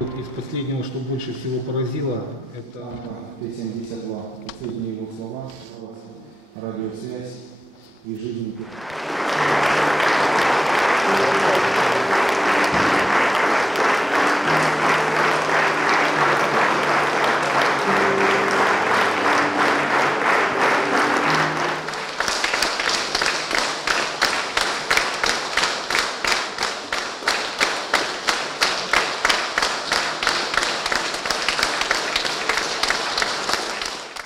Вот из последнего, что больше всего поразило, это Т-72. Последние его слова, радиосвязь и жизнь.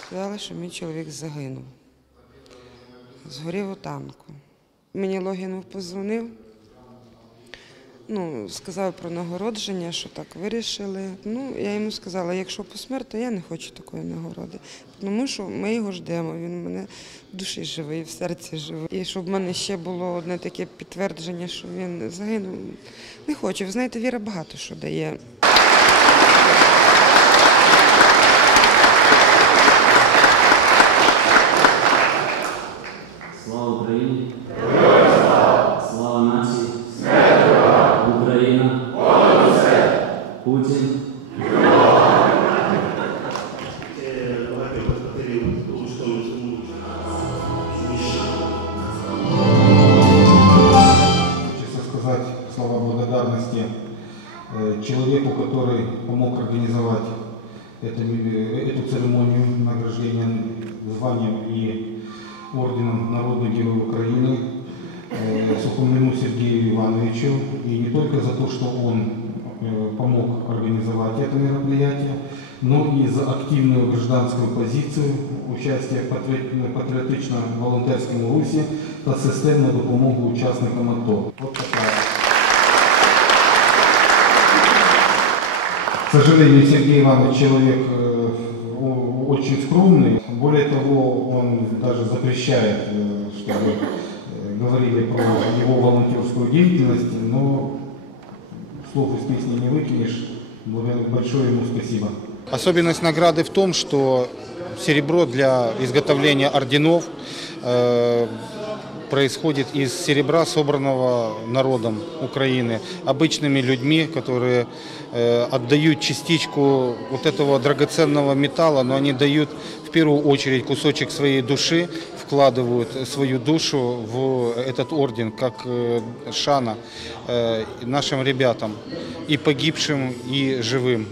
Сказали, що мій чоловік загинув. Згорів у танку. Мені Логінов позвонив. Ну, сказав про нагородження, що так вирішили. Ну, я йому сказала, якщо посмерть, я не хочу такої нагороди. Тому що ми його ждемо. Він в мене в душі живий, в серці живий. І щоб в мене ще було одне таке підтвердження, що він загинув. Не хочу. Ви знаєте, віра багато що дає. Историю Хочется сказать слова благодарности э, человеку, который помог организовать э, эту церемонию награждения званием и орденом Народный Герой Украины э, Сухомлину Сергею Ивановичу. И не только за то, что он помог организовать это мероприятие, но и за активную гражданскую позицію, участие в патріот- патріотично-волонтерському русі та системну допомогу учасникам АТО. Вот такая. К сожалению, Сергей Иванович человек э, о- очень скромный. Более того, он даже запрещает, э, чтобы э, говорили про его волонтерскую деятельность, но слов из песни не выкинешь. Большое ему спасибо. Особенность награды в том, что серебро для изготовления орденов э, происходит из серебра, собранного народом Украины, обычными людьми, которые э, отдают частичку вот этого драгоценного металла, но они дают в первую очередь кусочек своей души, вкладывают свою душу в этот орден, как э, шана э, нашим ребятам, и погибшим, и живым.